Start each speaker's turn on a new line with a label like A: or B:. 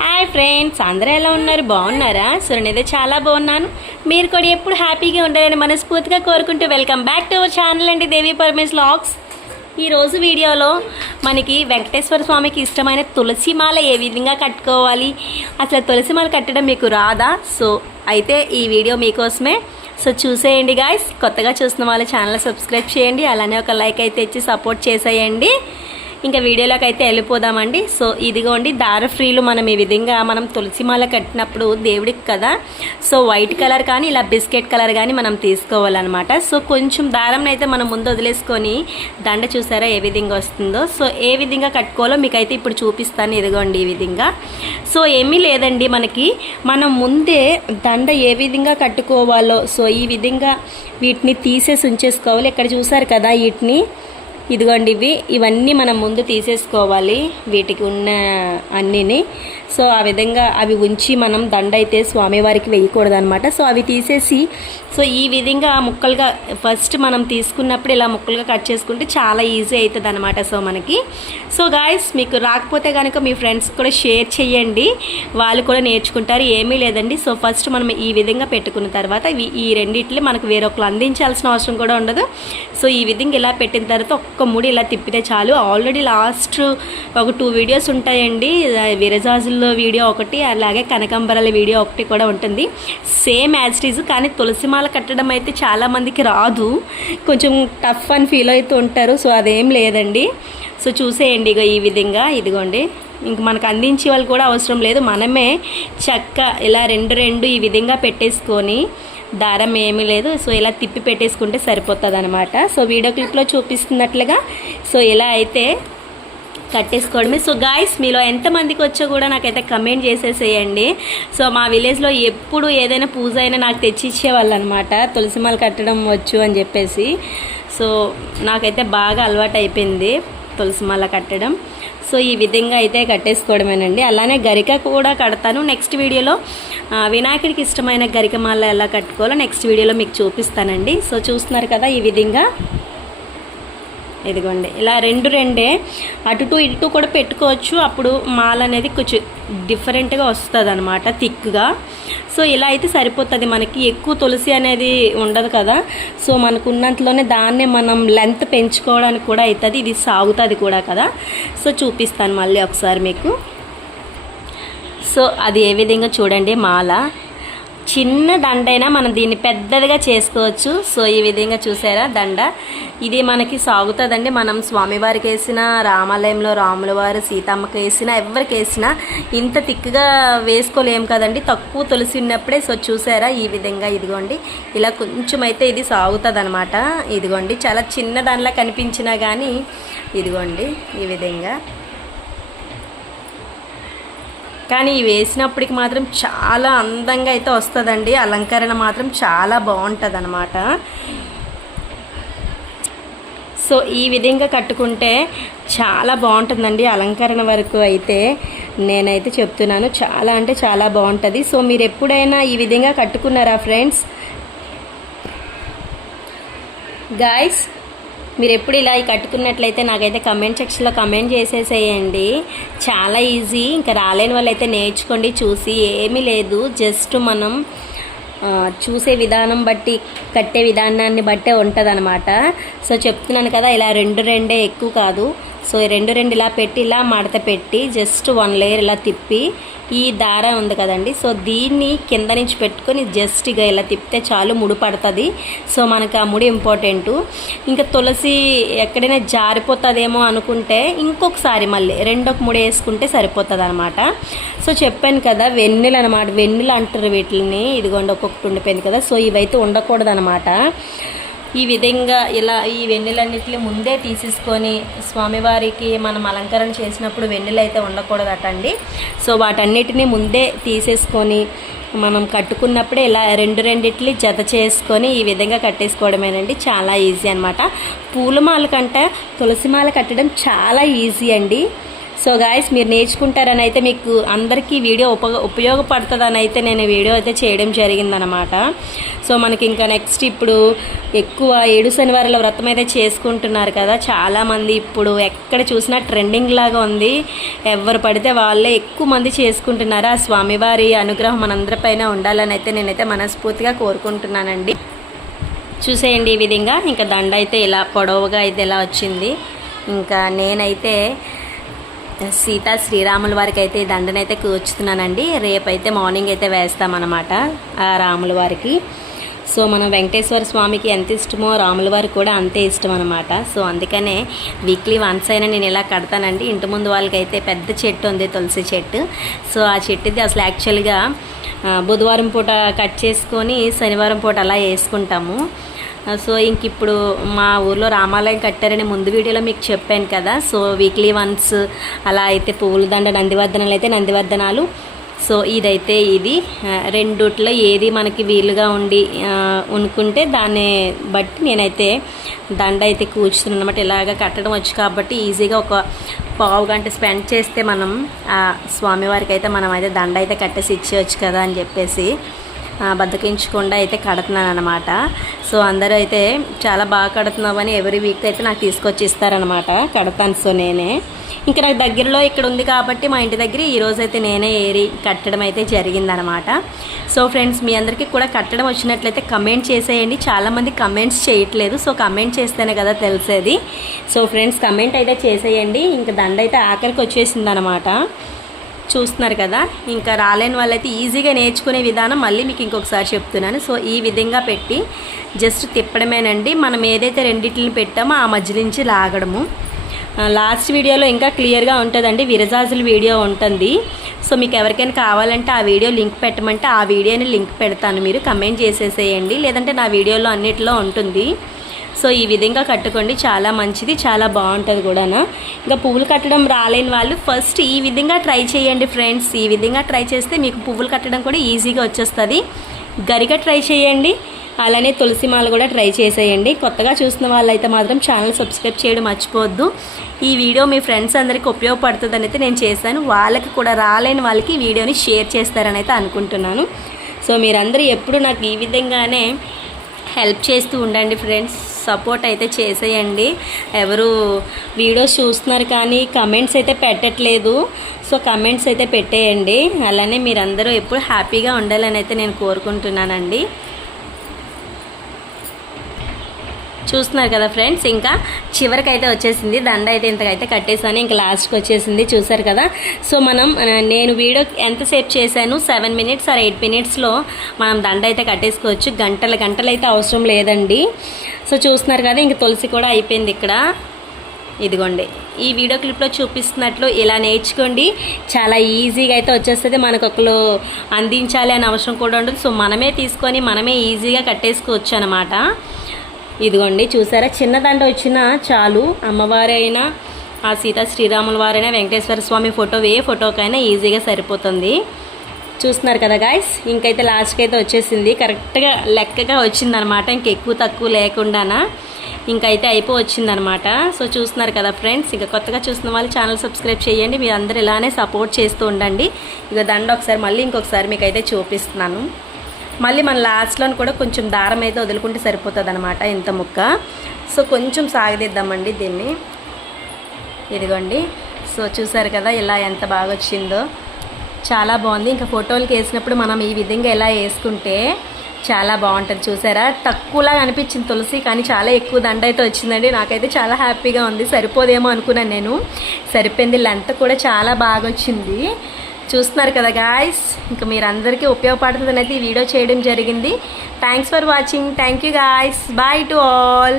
A: Hi friends అందరూ ఎలా ఉన్నారు? బాగున్నారా? సో నేనైతే చాలా బాగున్నాను. మీరు కూడా ఎప్పుడు హ్యాపీగా ఉండాలని మనస్ఫూర్తిగా కోరుకుంటూ welcome back to our channel అండి దేవి పరమేశ్ లాగ్స్ ఈరోజు వీడియోలో మనకి వెంకటేశ్వర స్వామికి ఇష్టమైన తులసి మాల ఏ విధంగా కట్టుకోవాలి? అసలు తులసి మాల కట్టడం మీకు రాదా? సో అయితే ఈ వీడియో మీకోసమే. సో చూసేయండి గాయస్ కొత్తగా చూస్తున్న వాళ్ళ ఛానల్ సబ్స్క్రైబ్ చేయండి. అలానే ఒక లైక్ అయితే ఇచ్చి సపోర్ట్ చేసేయండి. ఇంకా వీడియోలోకి అయితే వెళ్ళిపోదామండి. సో ఇదిగోండి దార ఫ్రీలు మనం ఈ విధంగా మనం తులసిమాల కట్టినప్పుడు దేవుడికి కదా. సో వైట్ కలర్ కానీ ఇలా బిస్కెట్ కలర్ కానీ మనం తీసుకోవాలన్నమాట. సో కొంచెం దారం అయితే మనం ముందు వదిలేసుకొని దండ చూసారా ఏ విధంగా వస్తుందో. సో ఏ విధంగా కట్టుకోవాలో మీకైతే ఇప్పుడు చూపిస్తాను. ఇదిగోండి ఈ విధంగా. సో ఏమీ లేదండి మనకి. మనం ముందే దండ ఏ విధంగా కట్టుకోవాలో సో ఈ విధంగా వీటిని తీసేసి ఉంచేసుకోవాలి. ఇక్కడ చూసారు కదా వీటిని. ఇదిగోండి ఇవి. ఇవన్నీ మనం ముందు తీసేసుకోవాలి వీటికి ఉన్న అన్నిని. సో ఆ విధంగా అవి ఉంచి మనం దండ అయితే స్వామివారికి వేయకూడదు అనమాట సో అవి తీసేసి సో ఈ విధంగా ముక్కలుగా ఫస్ట్ మనం తీసుకున్నప్పుడు ఇలా ముక్కలుగా కట్ చేసుకుంటే చాలా ఈజీ అవుతుంది అనమాట సో మనకి. సో గాయస్ మీకు రాకపోతే కనుక మీ ఫ్రెండ్స్ కూడా షేర్ చేయండి వాళ్ళు కూడా నేర్చుకుంటారు ఏమీ లేదండి. సో ఫస్ట్ మనం ఈ విధంగా పెట్టుకున్న తర్వాత ఈ రెండిట్లు మనకు వేరొకరు అందించాల్సిన అవసరం కూడా ఉండదు. సో ఈ విధంగా ఇలా పెట్టిన తర్వాత ఒక్క ముడి ఇలా తిప్పితే చాలు. ఆల్రెడీ లాస్ట్ ఒక టూ వీడియోస్ ఉంటాయండి. విరజాజుల్లో వీడియో ఒకటి అలాగే కనకాంబరాల వీడియో ఒకటి కూడా ఉంటుంది. సేమ్ యాజ్టీజ్ కానీ తులసిమాల కట్టడం అయితే చాలామందికి రాదు. కొంచెం టఫ్ అని ఫీల్ అవుతూ ఉంటారు సో అదేం లేదండి. సో చూసేయండి ఇక ఈ విధంగా. ఇదిగోండి ఇంక మనకు అందించే వాళ్ళు కూడా అవసరం లేదు. మనమే చక్క ఇలా రెండు రెండు ఈ విధంగా పెట్టేసుకొని దారం ఏమీ లేదు. సో ఇలా తిప్పి పెట్టేసుకుంటే సరిపోతుంది అనమాట సో వీడియో క్లిప్లో చూపిస్తున్నట్లుగా సో ఇలా అయితే కట్టేసుకోవడమే. సో గాయస్ మీలో ఎంతమందికి వచ్చో కూడా నాకైతే కమెంట్ చేసేసేయండి. సో మా విలేజ్లో ఎప్పుడు ఏదైనా పూజ అయినా నాకు తెచ్చిచ్చేవాళ్ళు అనమాట తులసిమాలు కట్టడం వచ్చు అని చెప్పేసి. సో నాకైతే బాగా అలవాటు అయిపోయింది తులసిమాల కట్టడం. సో ఈ విధంగా అయితే కట్టేసుకోవడమేనండి. అలానే గరిక కూడా కడతాను. నెక్స్ట్ వీడియోలో వినాయకుడికి ఇష్టమైన గరికమాల ఎలా కట్టుకోవాలో నెక్స్ట్ వీడియోలో మీకు చూపిస్తానండి. సో చూస్తున్నారు కదా ఈ విధంగా. ఇదిగోండి. ఇలా రెండు రెండే. అటు ఇటు కూడా పెట్టుకోవచ్చు. అప్పుడు మాల అనేది కొంచెం డిఫరెంట్గా వస్తుంది అనమాట థిక్గా. సో ఇలా అయితే సరిపోతుంది మనకి. ఎక్కువ తులసి అనేది ఉండదు కదా. సో మనకున్నంతలోనే దాన్నే మనం లెంత్ పెంచుకోవడానికి కూడా అవుతుంది ఇది సాగుతుంది కూడా కదా. సో చూపిస్తాను మళ్ళీ ఒకసారి మీకు. సో అది ఏ విధంగా చూడండి మాల. చిన్న దండైనా మనం దీన్ని పెద్దదిగా చేసుకోవచ్చు. సో ఈ విధంగా చూసారా దండ? ఇది మనకి సాగుతుందండి. మనం స్వామివారికి వేసిన రామాలయంలో రాముల వారు సీతమ్మకి వేసిన ఎవరికి వేసినా ఇంత తిక్కుగా వేసుకోలేం కదండి. తక్కువ తులసి ఉన్నప్పుడే. సో చూసారా ఈ విధంగా ఇదిగోండి. ఇలా కొంచెం అయితే ఇది సాగుతుంది అనమాట ఇదిగోండి చాలా చిన్న దానిలా కనిపించినా కానీ ఇదిగోండి ఈ విధంగా. కానీ ఇవి వేసినప్పటికి మాత్రం చాలా అందంగా అయితే వస్తుందండి. అలంకరణ మాత్రం చాలా బాగుంటుంది అనమాట సో ఈ విధంగా కట్టుకుంటే చాలా బాగుంటుందండి అలంకరణ వరకు అయితే. నేనైతే చెప్తున్నాను చాలా అంటే చాలా బాగుంటుంది. సో మీరు ఎప్పుడైనా ఈ విధంగా కట్టుకున్నారా ఫ్రెండ్స్? గాయస్ మీరు ఎప్పుడు ఇలా కట్టుకున్నట్లయితే నాకైతే కమెంట్ సెక్షన్లో కమెంట్ చేసేసేయండి. చాలా ఈజీ ఇంకా రాలేని వాళ్ళైతే నేర్చుకోండి చూసి. ఏమీ లేదు. జస్ట్ మనం చూసే విధానం బట్టి కట్టే విధానాన్ని బట్టే ఉంటుంది అనమాట సో చెప్తున్నాను కదా ఇలా రెండు రెండే ఎక్కువ కాదు. సో రెండు రెండు ఇలా పెట్టి ఇలా మడత పెట్టి జస్ట్ వన్ లేయర్ ఇలా తిప్పి ఈ దారం ఉంది కదండి. సో దీన్ని కింద నుంచి పెట్టుకొని జస్ట్ ఇక ఇలా తిప్పితే చాలు ముడి పడుతుంది. సో మనకు ఆ ముడి ఇంపార్టెంట్. ఇంకా తులసి ఎక్కడైనా జారిపోతుందేమో అనుకుంటే ఇంకొకసారి మళ్ళీ రెండొక ముడి వేసుకుంటే సరిపోతుంది అనమాట సో చెప్పాను కదా వెన్నెలు అనమాట. వెన్నెలు అంటారు వీటిని ఇదిగోండి ఒక్కొక్కటి ఉండిపోయింది కదా. సో ఇవైతే ఉండకూడదు అనమాట ఈ విధంగా ఇలా ఈ వెన్నెలన్నిటిని ముందే తీసేసుకొని స్వామివారికి మనం అలంకరణ చేసినప్పుడు వెన్నెలు అయితే ఉండకూడదటండి. సో వాటన్నిటిని ముందే తీసేసుకొని మనం కట్టుకున్నప్పుడే ఇలా రెండు రెండిట్లి జత చేసుకొని ఈ విధంగా కట్టేసుకోవడమేనండి చాలా ఈజీ అనమాట పూలమాల కంటే తులసిమాల కట్టడం చాలా ఈజీ అండి. సో గాయస్ మీరు నేర్చుకుంటారని అయితే మీకు అందరికీ వీడియో ఉప ఉపయోగపడుతుందని అయితే నేను వీడియో అయితే చేయడం జరిగిందనమాట సో మనకి ఇంకా నెక్స్ట్ ఇప్పుడు ఎక్కువ ఏడు శనివారాల వ్రతం అయితే చేసుకుంటున్నారు కదా. చాలామంది ఇప్పుడు ఎక్కడ చూసినా ట్రెండింగ్ లాగా ఉంది. ఎవరు పడితే వాళ్ళే ఎక్కువ మంది చేసుకుంటున్నారు. ఆ స్వామివారి అనుగ్రహం మనందరిపైన ఉండాలని అయితే నేనైతే మనస్ఫూర్తిగా కోరుకుంటున్నానండి. చూసేయండి ఈ విధంగా. ఇంకా దండ అయితే ఇలా పొడవుగా అయితే ఇలా వచ్చింది. ఇంకా నేనైతే సీతా శ్రీరాముల వారికి అయితే దండన దండనైతే కూర్చుతున్నానండి. రేపైతే మార్నింగ్ అయితే వేస్తామన్నమాట ఆ రాముల వారికి. సో మనం వెంకటేశ్వర స్వామికి ఎంత ఇష్టమో రాముల వారికి కూడా అంతే ఇష్టం అనమాట సో అందుకనే వీక్లీ వన్స్ అయినా నేను ఇలా కడతానండి. ఇంటి ముందు వాళ్ళకైతే పెద్ద చెట్టు ఉంది తులసి చెట్టు. సో ఆ చెట్టుది అసలు యాక్చువల్గా బుధవారం పూట కట్ చేసుకొని శనివారం పూట అలా వేసుకుంటాము. సో ఇంక ఇప్పుడు మా ఊర్లో రామాలయం కట్టారని ముందు వీడియోలో మీకు చెప్పాను కదా. సో వీక్లీ వన్స్ అలా అయితే పువ్వుల దండ నందివర్ధనాలు అయితే నందివర్ధనాలు. సో ఇదైతే ఇది. రెండుట్లో ఏది మనకి వీలుగా ఉండి ఉనుకుంటే దాన్ని బట్టి నేనైతే దండ అయితే కూర్చుతున్నాను అనమాట ఇలాగ కట్టడం వచ్చు కాబట్టి ఈజీగా ఒక పావు గంట స్పెండ్ చేస్తే మనం ఆ స్వామివారికి అయితే మనం అయితే దండ అయితే కట్టేసి ఇచ్చేయచ్చు కదా అని చెప్పేసి. బద్దకించకుండా అయితే కడుతున్నాను అనమాట సో అందరూ అయితే చాలా బాగా కడుతున్నామని ఎవరి వీక్ అయితే నాకు తీసుకొచ్చి ఇస్తారనమాట కడతాను సో నేనే. ఇంకా నాకు దగ్గరలో ఇక్కడ ఉంది కాబట్టి మా ఇంటి దగ్గర ఈరోజు అయితే నేనే ఏరి కట్టడం అయితే జరిగిందనమాట సో ఫ్రెండ్స్ మీ అందరికీ కూడా కట్టడం వచ్చినట్లయితే కమెంట్ చేసేయండి. చాలామంది కమెంట్స్ చేయట్లేదు. సో కమెంట్ చేస్తేనే కదా తెలిసేది. సో ఫ్రెండ్స్ కమెంట్ అయితే చేసేయండి. ఇంకా దండ అయితే ఆఖరికి వచ్చేసింది అనమాట చూస్తున్నారు కదా ఇంకా రాలేని వాళ్ళైతే ఈజీగా నేర్చుకునే విధానం మళ్ళీ మీకు ఇంకొకసారి చెప్తున్నాను. సో ఈ విధంగా పెట్టి జస్ట్ తిప్పడమేనండి. మనం ఏదైతే రెండింటిని పెట్టామో ఆ మధ్య నుంచి లాగడము. లాస్ట్ వీడియోలో ఇంకా క్లియర్గా ఉంటుందండి. విరజాజుల వీడియో ఉంటుంది. సో మీకు ఎవరికైనా కావాలంటే ఆ వీడియో లింక్ పెట్టమంటే ఆ వీడియోని లింక్ పెడతాను. మీరు కమెంట్ చేసేసేయండి. లేదంటే నా వీడియోలో అన్నిటిలో ఉంటుంది. సో ఈ విధంగా కట్టుకోండి. చాలా మంచిది చాలా బాగుంటుంది కూడాను. ఇంకా పువ్వులు కట్టడం రాలేని వాళ్ళు ఫస్ట్ ఈ విధంగా ట్రై చేయండి ఫ్రెండ్స్. ఈ విధంగా ట్రై చేస్తే మీకు పువ్వులు కట్టడం కూడా ఈజీగా వచ్చేస్తుంది. గరిక ట్రై చేయండి. అలానే తులసి మాల కూడా ట్రై చేసేయండి. కొత్తగా చూసిన వాళ్ళైతే మాత్రం ఛానల్ సబ్స్క్రైబ్ చేయడం మర్చిపోవద్దు. ఈ వీడియో మీ ఫ్రెండ్స్ అందరికీ ఉపయోగపడుతుందని అయితే నేను చేశాను. వాళ్ళకి కూడా రాలేని వాళ్ళకి వీడియోని షేర్ చేస్తారని అయితే అనుకుంటున్నాను. సో మీరందరూ ఎప్పుడు నాకు ఈ విధంగానే హెల్ప్ చేస్తూ ఉండండి ఫ్రెండ్స్. సపోర్ట్ అయితే చేసేయండి. ఎవరు వీడియోస్ చూస్తున్నారు కానీ కమెంట్స్ అయితే పెట్టట్లేదు. సో కమెంట్స్ అయితే పెట్టేయండి. అలానే మీరందరూ ఎప్పుడు హ్యాపీగా ఉండాలని అయితే నేను కోరుకుంటున్నానండి. చూస్తున్నారు కదా ఫ్రెండ్స్ ఇంకా చివరికి అయితే వచ్చేసింది. దండ అయితే ఇంతకైతే కట్టేసాను ఇంకా లాస్ట్కి వచ్చేసింది చూసారు కదా. సో మనం నేను వీడియో ఎంతసేపు చేశాను? సెవెన్ మినిట్స్ ఆర్ ఎయిట్ మినిట్స్లో మనం దండ అయితే కట్టేసుకోవచ్చు. గంటల గంటలు అయితే అవసరం లేదండి. సో చూస్తున్నారు కదా ఇంక తులసి కూడా అయిపోయింది ఇక్కడ. ఇదిగోండి ఈ వీడియో క్లిప్లో చూపిస్తున్నట్లు ఇలా నేర్చుకోండి. చాలా ఈజీగా అయితే వచ్చేస్తుంది. మనకు ఒకరు అందించాలి అనే అవసరం కూడా ఉండదు. సో మనమే తీసుకొని మనమే ఈజీగా కట్టేసుకోవచ్చు అనమాట ఇదిగోండి చూసారా? చిన్న దండ వచ్చినా చాలు. అమ్మవారైనా ఆ సీత శ్రీరాముల వారైనా వెంకటేశ్వర స్వామి ఫోటో ఏ ఫోటోకైనా ఈజీగా సరిపోతుంది. చూస్తున్నారు కదా గాయస్ ఇంకైతే లాస్ట్కి అయితే వచ్చేసింది. కరెక్ట్గా లెక్కగా వచ్చిందనమాట. ఇంక ఎక్కువ తక్కువ లేకుండానా ఇంకైతే అయిపో వచ్చిందనమాట. సో చూస్తున్నారు కదా ఫ్రెండ్స్ ఇక కొత్తగా చూసిన వాళ్ళు ఛానల్ సబ్స్క్రైబ్ చేయండి. మీరు అందరూ ఇలానే సపోర్ట్ చేస్తూ ఉండండి. ఇక దండ ఒకసారి మళ్ళీ ఇంకొకసారి మీకు అయితే చూపిస్తున్నాను. మళ్ళీ మన లాస్ట్లో కూడా కొంచెం దారం అయితే వదులుకుంటే సరిపోతుంది అనమాట ఇంత ముక్క. సో కొంచెం సాగదిద్దామండి దీన్ని. ఇదిగోండి. సో చూసారు కదా ఇలా ఎంత బాగా వచ్చిందో. చాలా బాగుంది. ఇంకా ఫోటోలకి వేసినప్పుడు మనం ఈ విధంగా ఎలా వేసుకుంటే చాలా బాగుంటుంది. చూసారా? తక్కువలా అనిపించింది తులసి కానీ చాలా ఎక్కువ దండ అయితే వచ్చిందండి. నాకైతే చాలా హ్యాపీగా ఉంది. సరిపోదేమో అనుకున్నాను నేను. సరిపోయింది. లెంత్ కూడా చాలా బాగా వచ్చింది. చూస్తున్నారు కదా గాయస్ ఇంకా మీరందరికీ ఉపయోగపడుతుందనేది ఉపయోగపడుతుందని అయితే ఈ వీడియో చేయడం జరిగింది. Thanks for watching thank you guys bye to all